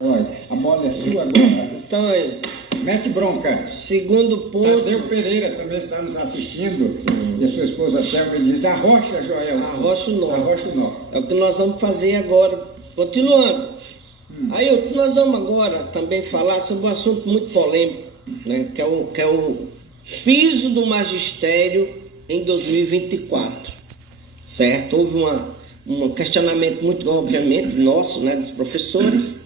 A bola é sua agora. Então, Mete bronca. segundo ponto, Tadeu Pereira também está nos assistindo. E a sua esposa Thelma diz: arrocha, Joel. Arrocha o nó. Arrocha o nó. é o que nós vamos fazer agora. Continuando. Aí nós vamos agora também falar sobre um assunto muito polêmico, né, que é o piso do magistério em 2024, certo? Houve um questionamento muito, obviamente, nosso, né, dos professores,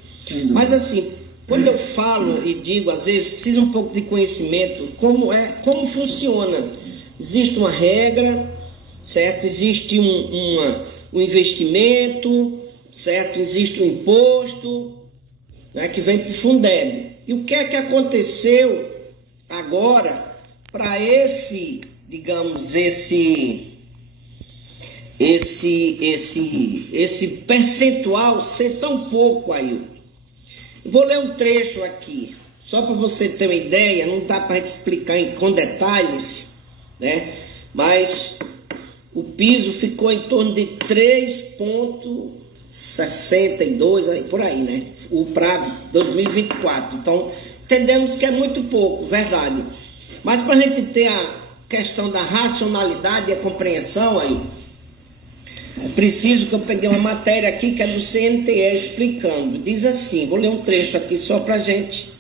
mas assim, quando eu falo e digo, às vezes, precisa um pouco de conhecimento, como funciona. Existe uma regra, certo? Existe um investimento, certo? Existe um imposto, né, que vem para o Fundeb. E o que é que aconteceu agora para digamos, esse percentual ser tão pouco, Ailton? Vou ler um trecho aqui, só para você ter uma ideia, não dá para a gente explicar com detalhes, né? Mas o piso ficou em torno de 3,62, aí, por aí, né? O para 2024. Então, entendemos que é muito pouco, verdade. Mas para a gente ter a questão da racionalidade e a compreensão, aí, é preciso que eu peguei uma matéria aqui que é do CNTE explicando. Diz assim, vou ler um trecho aqui só para a gente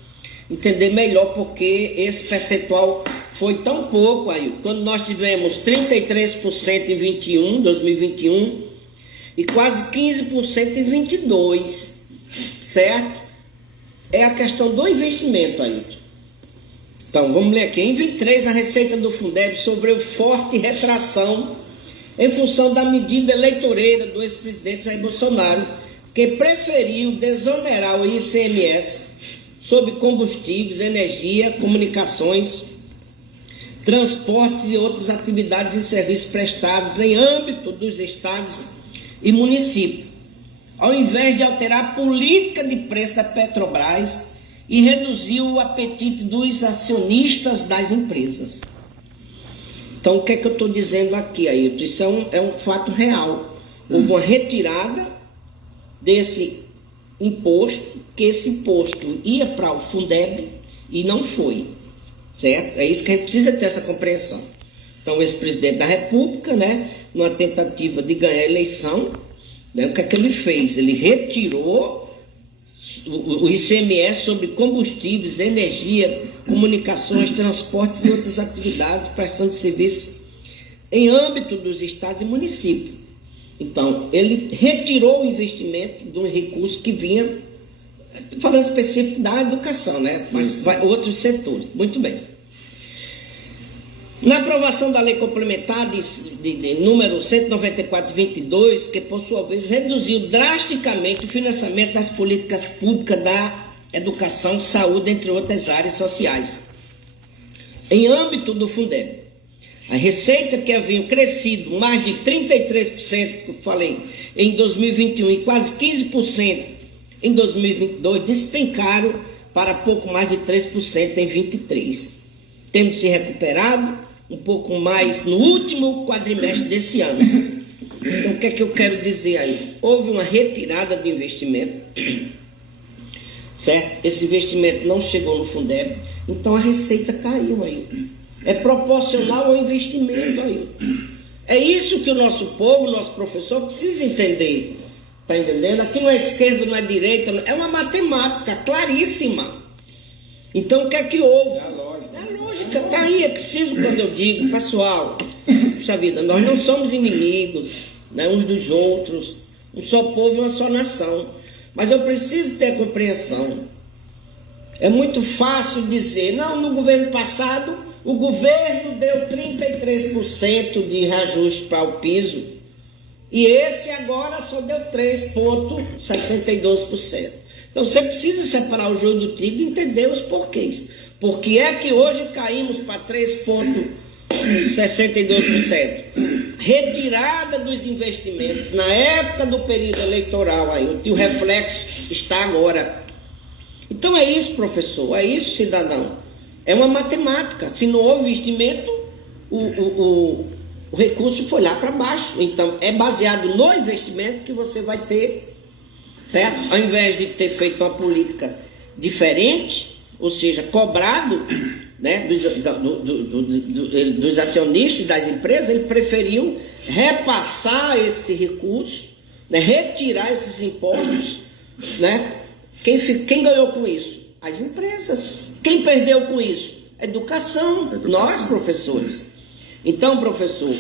entender melhor porque esse percentual foi tão pouco aí. Quando nós tivemos 33% em 2021 e quase 15% em 22, certo? É a questão do investimento aí. Então, vamos ler aqui. Em 23, a receita do Fundeb sofreu forte retração em função da medida eleitoreira do ex-presidente Jair Bolsonaro, que preferiu desonerar o ICMS sobre combustíveis, energia, comunicações, transportes e outras atividades e serviços prestados em âmbito dos estados e municípios, ao invés de alterar a política de preço da Petrobras e reduzir o apetite dos acionistas das empresas. Então, o que é que eu estou dizendo aqui, Ailton? Isso é um fato real. Houve uma retirada desse imposto, que esse imposto ia para o Fundeb e não foi, certo? É isso que a gente precisa ter essa compreensão. Então, o ex-presidente da República, né, numa tentativa de ganhar a eleição, né, o que é que ele fez? Ele retirou o ICMS sobre combustíveis, energia, comunicações, transportes e outras atividades, prestação de serviços em âmbito dos estados e municípios. Então, ele retirou o investimento de um recurso que vinha, falando específico da educação, né? Mas outros setores. Muito bem. Na aprovação da lei complementar de número 194/22, que por sua vez reduziu drasticamente o financiamento das políticas públicas da educação, saúde, entre outras áreas sociais. Em âmbito do Fundeb, a receita que havia crescido mais de 33%, que eu falei, em 2021 e quase 15% em 2022, despencaram para pouco mais de 3% em 2023, tendo se recuperado um pouco mais no último quadrimestre desse ano. Então, o que é que eu quero dizer aí? Houve uma retirada de investimento, certo? Esse investimento não chegou no Fundeb, então a receita caiu aí. É proporcional ao investimento aí. É isso que o nosso povo, o nosso professor precisa entender. Está entendendo? Aqui não é esquerda, não é direita, é uma matemática claríssima. Então, o que é que houve? É lógica, está aí, é preciso quando eu digo, pessoal, puxa vida, nós não somos inimigos, né, uns dos outros, um só povo e uma só nação. Mas eu preciso ter compreensão. É muito fácil dizer, não, no governo passado, o governo deu 33% de reajuste para o piso, e esse agora só deu 3,62%. Então, você precisa separar o joio do trigo e entender os porquês. Por que é que hoje caímos para 3,62%? Retirada dos investimentos na época do período eleitoral, aí, o reflexo está agora. Então, é isso, professor, é isso, cidadão. É uma matemática. Se não houve investimento, o recurso foi lá para baixo. Então, é baseado no investimento que você vai ter certo? Ao invés de ter feito uma política diferente, ou seja, cobrado, né, dos acionistas das empresas, ele preferiu repassar esse recurso, né, retirar esses impostos, né? Quem ganhou com isso? As empresas. Quem perdeu com isso? Educação. Nós, professores. Então, professor,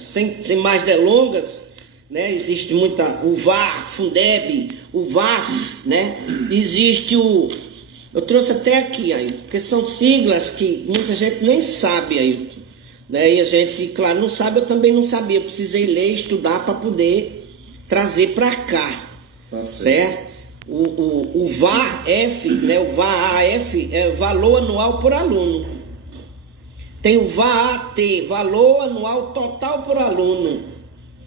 sem mais delongas, né, existe o VAR, Fundeb, o VAF, né? Existe eu trouxe até aqui, Ailton, porque são siglas que muita gente nem sabe, Ailton, né? E a gente, claro, não sabe, eu também não sabia, eu precisei ler e estudar para poder trazer para cá, certo? O VAF, né? O VAF é Valor Anual por Aluno. Tem o VAT, Valor Anual Total por Aluno.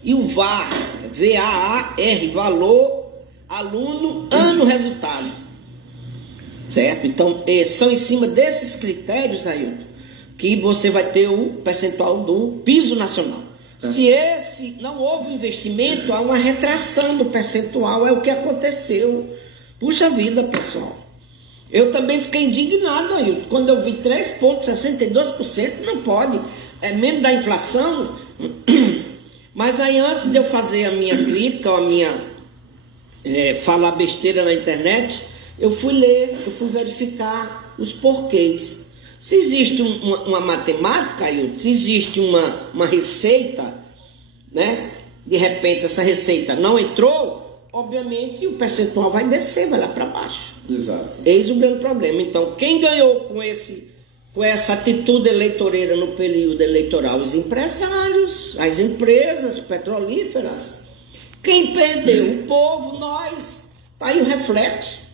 E o VAR, VAAR, Valor Aluno Ano Resultado. Certo? Então, são em cima desses critérios, Ailton, que você vai ter o percentual do piso nacional. Se não houve investimento, há uma retração do percentual, é o que aconteceu. Puxa vida, pessoal. Eu também fiquei indignado, Ailton, quando eu vi 3,62%, não pode, é menos da inflação. Mas aí, antes de eu fazer a minha crítica, ou a minha falar besteira na internet, eu fui ler, eu fui verificar os porquês. Se existe uma matemática, Ailton, se existe uma receita, né? De repente essa receita não entrou, obviamente o percentual vai descer, vai lá para baixo. Exato. Eis o grande problema. Então, quem ganhou com essa atitude eleitoreira no período eleitoral? Os empresários, as empresas petrolíferas. Quem perdeu? O povo, nós. Está aí o reflexo.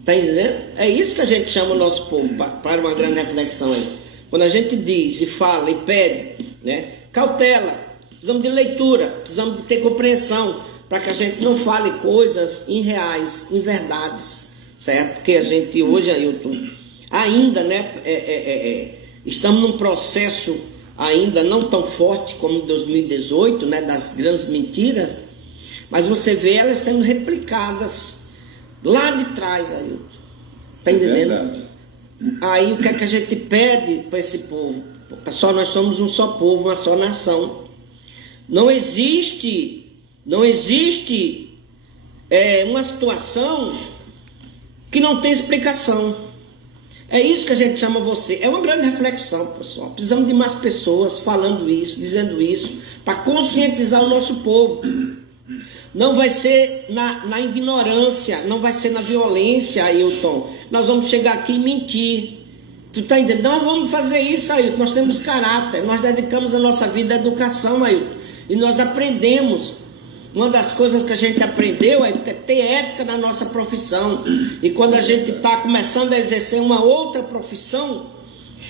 Está entendendo? É isso que a gente chama o nosso povo para uma grande reflexão aí. Quando a gente diz e fala e pede, né? Cautela, precisamos de leitura, precisamos de ter compreensão, para que a gente não fale coisas irreais, inverdades, certo? Porque a gente hoje, Ailton, ainda, né? Estamos num processo ainda não tão forte como 2018, né? Das grandes mentiras, mas você vê elas sendo replicadas lá de trás, Ailton. Está entendendo? Verdade. Aí o que é que a gente pede para esse povo? Pessoal, nós somos um só povo, uma só nação. Não existe uma situação que não tem explicação. É isso que a gente chama você. É uma grande reflexão, pessoal. Precisamos de mais pessoas falando isso, dizendo isso, para conscientizar o nosso povo. Não vai ser na ignorância, não vai ser na violência, Ailton. Nós vamos chegar aqui e mentir. Tu tá entendendo? Não vamos fazer isso, Ailton. Nós temos caráter, nós dedicamos a nossa vida à educação, Ailton. E nós aprendemos. Uma das coisas que a gente aprendeu é ter ética na nossa profissão. E quando a gente está começando a exercer uma outra profissão,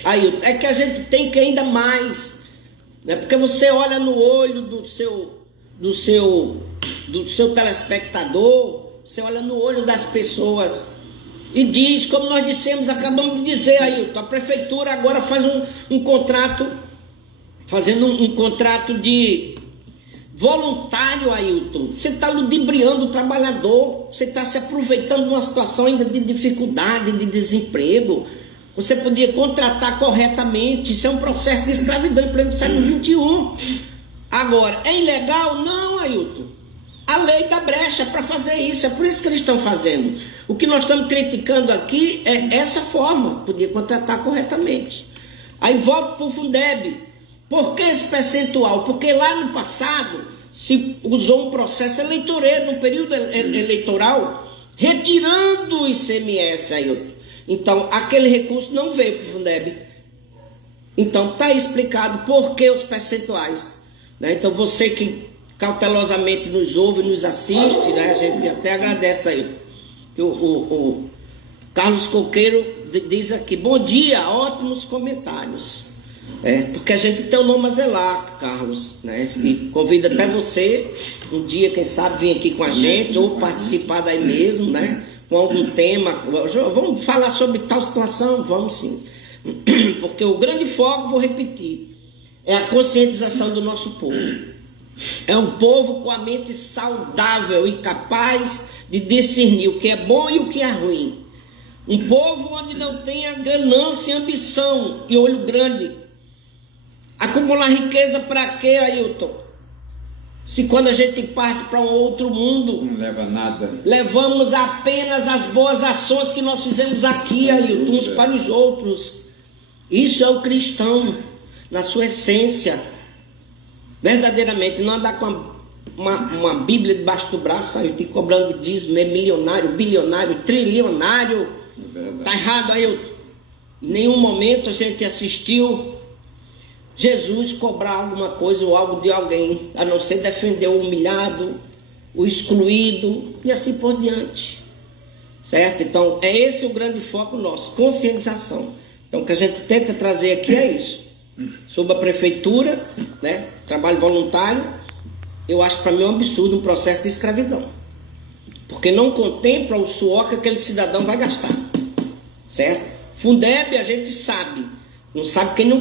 Ailton, é que a gente tem que ainda mais. Né? Porque você olha no olho do seu telespectador, você olha no olho das pessoas e diz, como nós dissemos, acabamos de dizer, Ailton, a prefeitura agora faz um contrato, fazendo um contrato de voluntário, Ailton. Você está ludibriando o trabalhador, você está se aproveitando de uma situação ainda de dificuldade, de desemprego. Você podia contratar corretamente, isso é um processo de escravidão em pleno século XXI. Agora, é ilegal? Não, Ailton. A lei dá brecha para fazer isso, é por isso que eles estão fazendo. O que nós estamos criticando aqui é essa forma, podia contratar corretamente. Aí volto para o Fundeb. Por que esse percentual? Porque lá no passado se usou um processo eleitoreiro, no período eleitoral, retirando o ICMS, Ailton. Então, aquele recurso não veio para o Fundeb. Então, está explicado por que os percentuais. Né? Então, você que cautelosamente nos ouve, nos assiste, né? A gente até agradece aí. O Carlos Coqueiro diz aqui, bom dia, ótimos comentários. Porque a gente tem um nome a zelar, Carlos, né? E convido até você, um dia, quem sabe, vir aqui com a gente, ou participar daí mesmo, né? Com algum tema. Vamos falar sobre tal situação? Vamos sim. Porque o grande foco, vou repetir, é a conscientização do nosso povo. É um povo com a mente saudável e capaz de discernir o que é bom e o que é ruim. Um povo onde não tenha ganância, ambição e olho grande. Acumular riqueza para quê, Ailton? Se quando a gente parte para um outro mundo, Não leva nada. levamos apenas as boas ações que nós fizemos aqui, Ailton, uns para os outros. Isso é o cristão, na sua essência. Verdadeiramente, não andar com uma Bíblia debaixo do braço, Ailton, cobrando dízimo, é milionário, bilionário, trilionário. Está errado, Ailton. Em nenhum momento a gente assistiu Jesus cobrar alguma coisa ou algo de alguém, a não ser defender o humilhado, o excluído e assim por diante. Certo? Então, é esse o grande foco nosso, conscientização. Então, o que a gente tenta trazer aqui é isso. Sobre a prefeitura, né, trabalho voluntário, eu acho para mim um absurdo um processo de escravidão. Porque não contempla o suor que aquele cidadão vai gastar. Certo? Fundeb a gente sabe. Não sabe quem não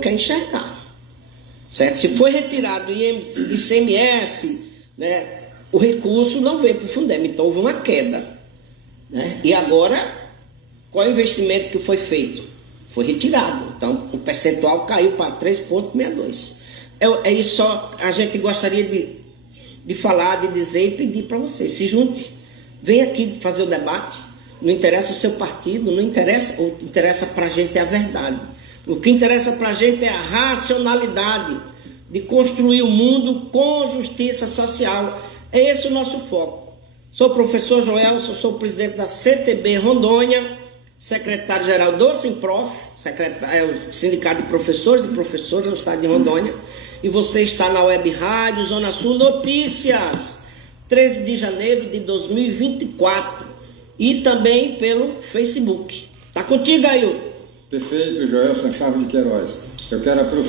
quer enxergar. Certo? Se foi retirado o ICMS, né, o recurso não veio para o Fundeb, então houve uma queda. Né? E agora, qual é o investimento que foi feito? Foi retirado. Então, o percentual caiu para 3,62. É isso só a gente gostaria de falar, de dizer e pedir para você. Se junte, vem aqui fazer o debate. Não interessa o seu partido, não interessa. O que interessa para a gente é a verdade. O que interessa para a gente é a racionalidade de construir o mundo com justiça social. É esse o nosso foco. Sou o professor Joelson, sou o presidente da CTB Rondônia, secretário-geral do Simprof, o Sindicato de Professores e Professoras do Estado de Rondônia. E você está na Web Rádio Zona Sul Notícias, 13 de janeiro de 2024. E também pelo Facebook. Tá contigo, Ailton? Perfeito, Joelson Chaves de Queiroz. Eu quero aproveitar